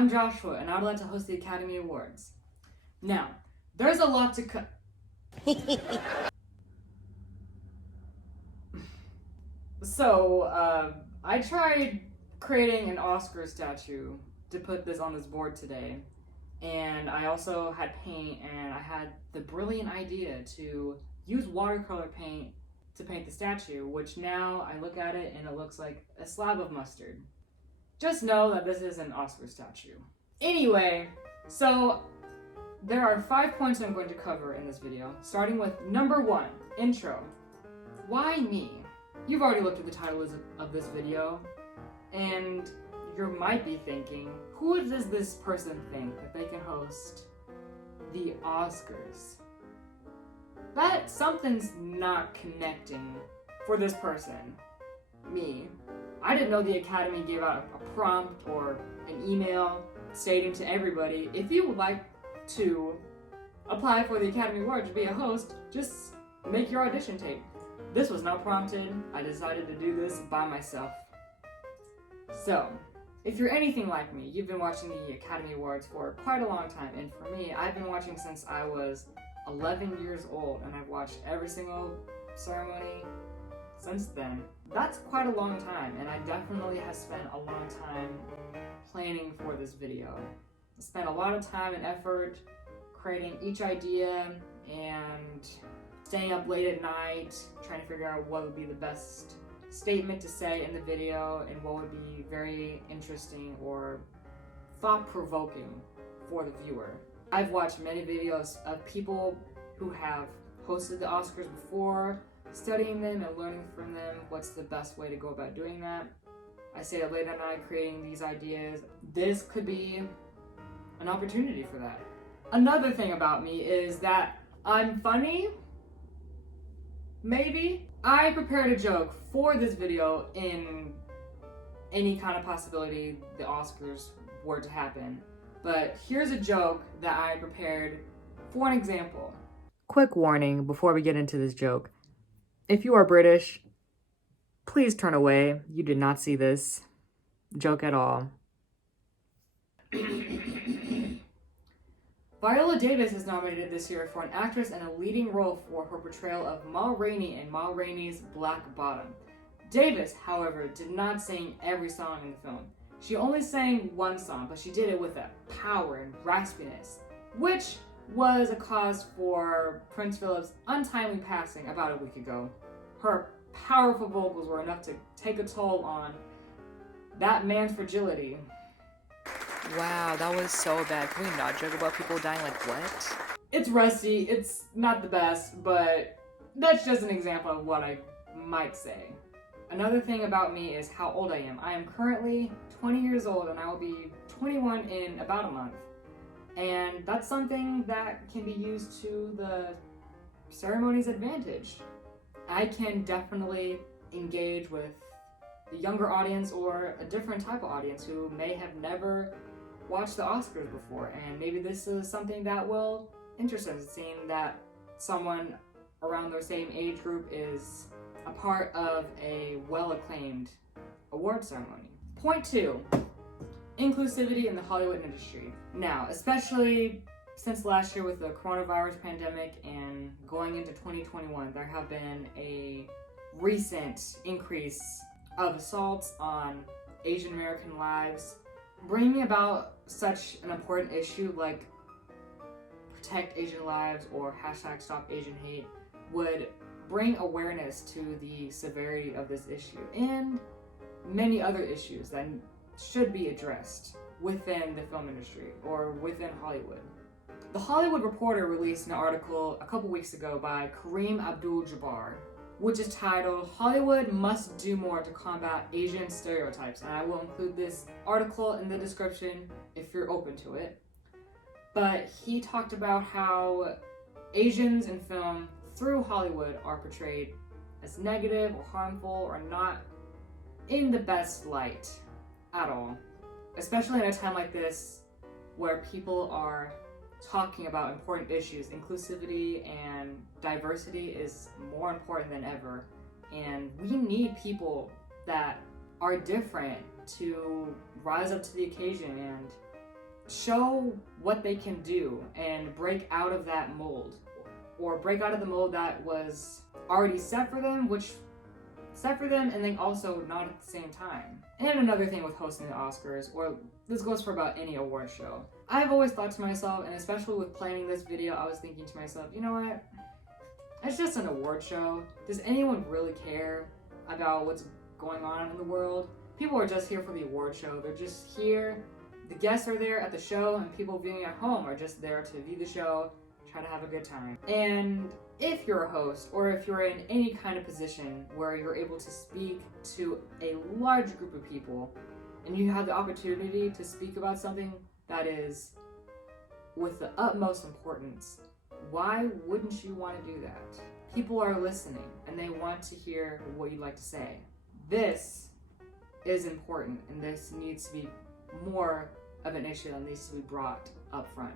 I'm Joshua, and I'd like to host the Academy Awards. Now, there's a lot to So, I tried creating an Oscar statue to put this on this board today, and I also had paint, and I had the brilliant idea to use watercolor paint to paint the statue, which now I look at it and it looks like a slab of mustard. Just know that this is an Oscar statue. Anyway, so there are 5 points I'm going to cover in this video, starting with number 1, intro. Why me? You've already looked at the title of this video, and you might be thinking, who does this person think that they can host the Oscars? That something's not connecting for this person. Me. I didn't know the Academy gave out a prompt or an email stating to everybody, if you would like to apply for the Academy Award to be a host, just make your audition tape. This was not prompted. I decided to do this by myself. So, if you're anything like me, you've been watching the Academy Awards for quite a long time, and for me, I've been watching since I was 11 years old, and I've watched every single ceremony since then. That's quite a long time, and I definitely have spent a long time planning for this video. I spent a lot of time and effort creating each idea and staying up late at night trying to figure out what would be the best statement to say in the video and what would be very interesting or thought-provoking for the viewer. I've watched many videos of people who have hosted the Oscars before, studying them and learning from them what's the best way to go about doing that. I stayed up late at night creating these ideas. This could be an opportunity for that. Another thing about me is that I'm funny. Maybe. I prepared a joke for this video in any kind of possibility the Oscars were to happen. But here's a joke that I prepared for an example. Quick warning before we get into this joke. If you are British, please turn away. You did not see this joke at all. Viola Davis is nominated this year for an actress in a leading role for her portrayal of Ma Rainey in Ma Rainey's Black Bottom. Davis, however, did not sing every song in the film. She only sang one song, but she did it with a power and raspiness, which was a cause for Prince Philip's untimely passing about a week ago. Her powerful vocals were enough to take a toll on that man's fragility. Wow, that was so bad. Can we not joke about people dying? Like, what? It's rusty, it's not the best, but that's just an example of what I might say. Another thing about me is how old I am. I am currently 20 years old and I will be 21 in about a month. And that's something that can be used to the ceremony's advantage. I can definitely engage with a younger audience or a different type of audience who may have never watched the Oscars before, and maybe this is something that will interest them, seeing that someone around their same age group is a part of a well-acclaimed award ceremony. Point 2, inclusivity in the Hollywood industry. Now, especially since last year with the coronavirus pandemic and going into 2021, there have been a recent increase of assaults on Asian American lives. Bringing about such an important issue like Protect Asian Lives or hashtag Stop Asian Hate would bring awareness to the severity of this issue and many other issues that should be addressed within the film industry or within Hollywood. The Hollywood Reporter released an article a couple weeks ago by Kareem Abdul-Jabbar, which is titled, "Hollywood Must Do More to Combat Asian Stereotypes." And I will include this article in the description if you're open to it. But he talked about how Asians in film through Hollywood are portrayed as negative or harmful or not in the best light at all. Especially in a time like this where people are talking about important issues. Inclusivity and diversity is more important than ever, and we need people that are different to rise up to the occasion and show what they can do and break out of that mold, or break out of the mold that was already set for them, and then also not at the same time. And another thing with hosting the Oscars, or this goes for about any award show, I've always thought to myself, and especially with planning this video, I was thinking to myself, you know what? It's just an award show. Does anyone really care about what's going on in the world? People are just here for the award show. They're just here. The guests are there at the show, and people viewing at home are just there to view the show, try to have a good time. And if you're a host, or if you're in any kind of position where you're able to speak to a large group of people, and you have the opportunity to speak about something that is with the utmost importance, why wouldn't you want to do that? People are listening, and they want to hear what you'd like to say. This is important, and this needs to be more of an issue that needs to be brought up front.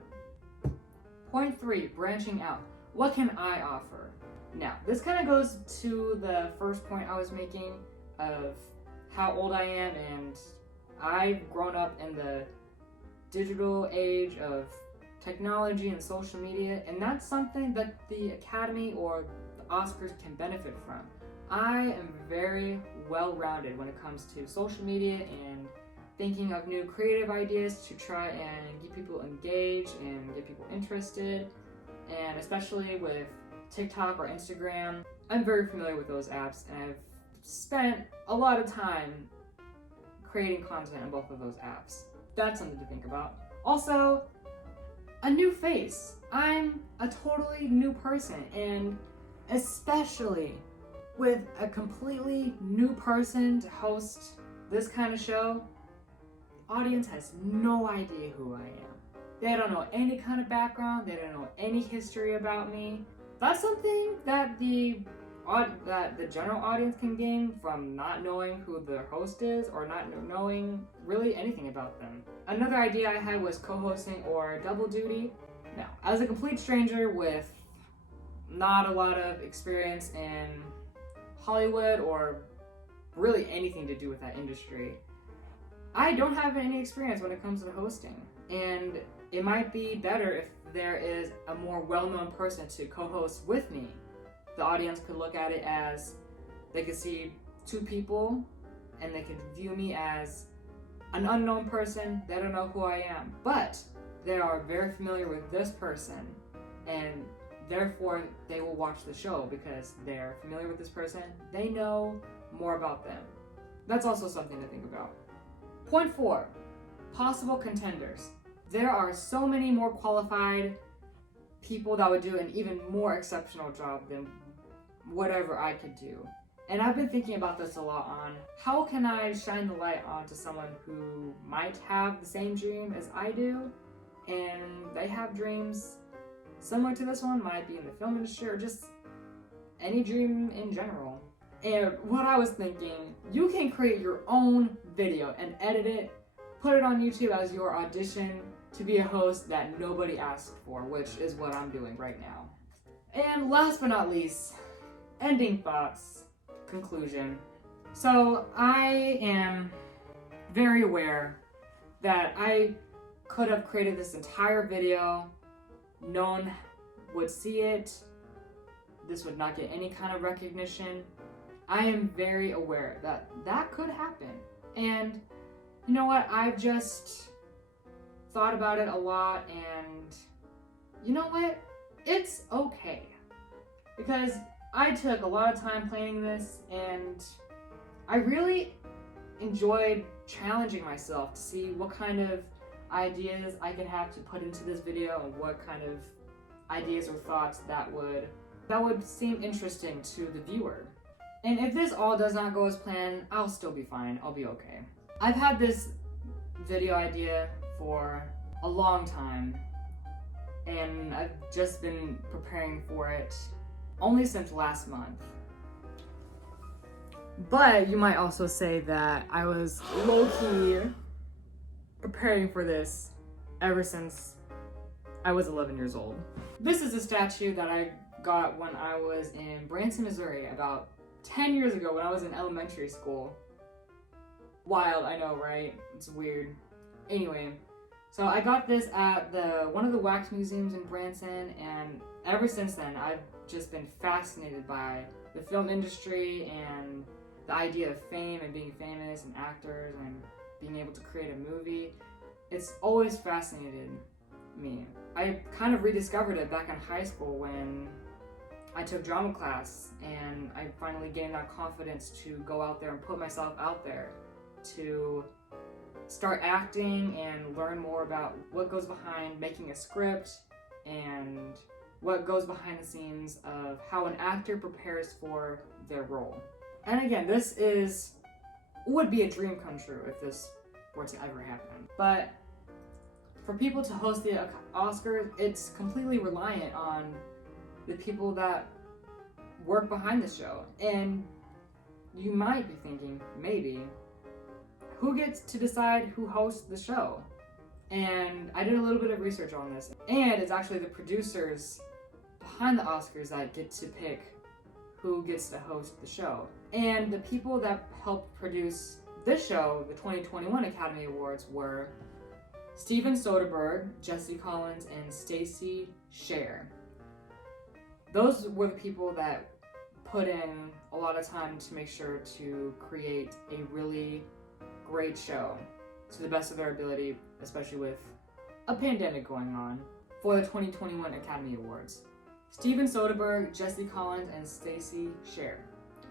Point 3, branching out. What can I offer? Now, this kind of goes to the first point I was making of how old I am, and I've grown up in the digital age of technology and social media, and that's something that the Academy or the Oscars can benefit from. I am very well-rounded when it comes to social media and thinking of new creative ideas to try and get people engaged and get people interested, and especially with TikTok or Instagram. I'm very familiar with those apps, and I've spent a lot of time creating content on both of those apps. That's something to think about. Also, a new face. I'm a totally new person, and especially with a completely new person to host this kind of show, the audience has no idea who I am. They don't know any kind of background, they don't know any history about me. That's something that the general audience can gain from not knowing who the host is or not knowing really anything about them. Another idea I had was co-hosting or double duty. Now, as a complete stranger with not a lot of experience in Hollywood or really anything to do with that industry, I don't have any experience when it comes to hosting, and it might be better if there is a more well-known person to co-host with me. The audience could look at it as they could see two people and they could view me as an unknown person. They don't know who I am, but they are very familiar with this person, and therefore they will watch the show because they're familiar with this person. They know more about them. That's also something to think about. Point 4, possible contenders. There are so many more qualified people that would do an even more exceptional job than whatever I could do. And I've been thinking about this a lot on how can I shine the light onto someone who might have the same dream as I do, and they have dreams similar to this one, might be in the film industry or just any dream in general. And what I was thinking, you can create your own video and edit it, put it on YouTube as your audition to be a host that nobody asked for, which is what I'm doing right now. And last but not least, ending thoughts, conclusion. So I am very aware that I could have created this entire video, no one would see it, this would not get any kind of recognition. I am very aware that that could happen. And you know what, I've just thought about it a lot, and you know what, it's okay. Because I took a lot of time planning this, and I really enjoyed challenging myself to see what kind of ideas I could have to put into this video and what kind of ideas or thoughts that would seem interesting to the viewer. And if this all does not go as planned, I'll still be fine. I'll be okay. I've had this video idea for a long time, and I've just been preparing for it only since last month. But you might also say that I was low-key preparing for this ever since I was 11 years old. This is a statue that I got when I was in Branson, Missouri, about 10 years ago when I was in elementary school. Wild, I know, right? It's weird. Anyway, So I got this at one of the wax museums in Branson, and ever since then I've just been fascinated by the film industry and the idea of fame and being famous and actors and being able to create a movie. It's always fascinated me. I kind of rediscovered it back in high school when I took drama class, and I finally gained that confidence to go out there and put myself out there, to start acting and learn more about what goes behind making a script and what goes behind the scenes of how an actor prepares for their role. And again, this would be a dream come true if this were to ever happen. But for people to host the Oscars, it's completely reliant on the people that work behind the show. And you might be thinking, maybe, who gets to decide who hosts the show? And I did a little bit of research on this, and it's actually the producers behind the Oscars that get to pick who gets to host the show. And the people that helped produce this show, the 2021 Academy Awards, were Steven Soderbergh, Jesse Collins, and Stacey Sher. Those were the people that put in a lot of time to make sure to create a really great show to the best of their ability, especially with a pandemic going on, for the 2021 Academy Awards. Steven Soderbergh, Jesse Collins, and Stacey Sher.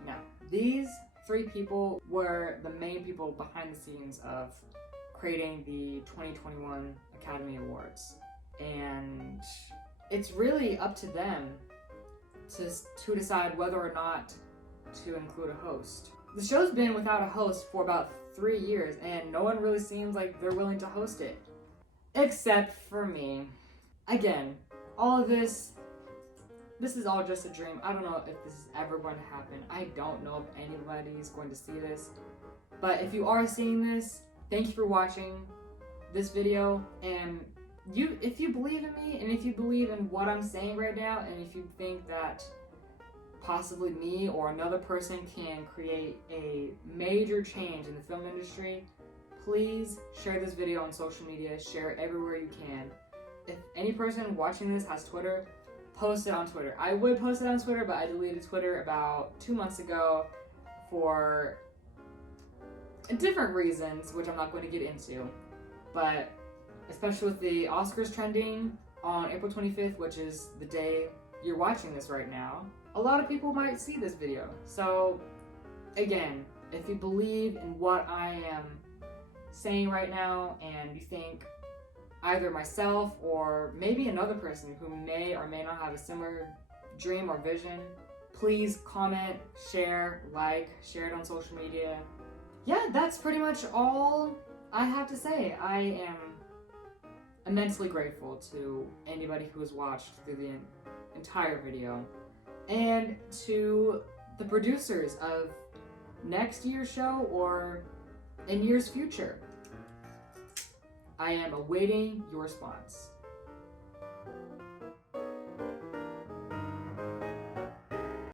Now, these three people were the main people behind the scenes of creating the 2021 Academy Awards. And it's really up to them to decide whether or not to include a host. The show's been without a host for about 3 years, and no one really seems like they're willing to host it. Except for me. Again, all of this is all just a dream. I don't know if this is ever going to happen. I don't know if anybody's going to see this. But if you are seeing this, thank you for watching this video. And if you believe in me, and if you believe in what I'm saying right now, and if you think that possibly me or another person can create a major change in the film industry, please share this video on social media. Share it everywhere you can. If any person watching this has Twitter, post it on Twitter. I would post it on Twitter, but I deleted Twitter about 2 months ago for different reasons, which I'm not going to get into. But especially with the Oscars trending on April 25th, which is the day you're watching this right now, a lot of people might see this video. So again, if you believe in what I am saying right now, and you think either myself or maybe another person who may or may not have a similar dream or vision, please comment, share, share it on social media. Yeah, that's pretty much all I have to say. I am immensely grateful to anybody who has watched through the entire video, and to the producers of next year's show or in years future. I am awaiting your response.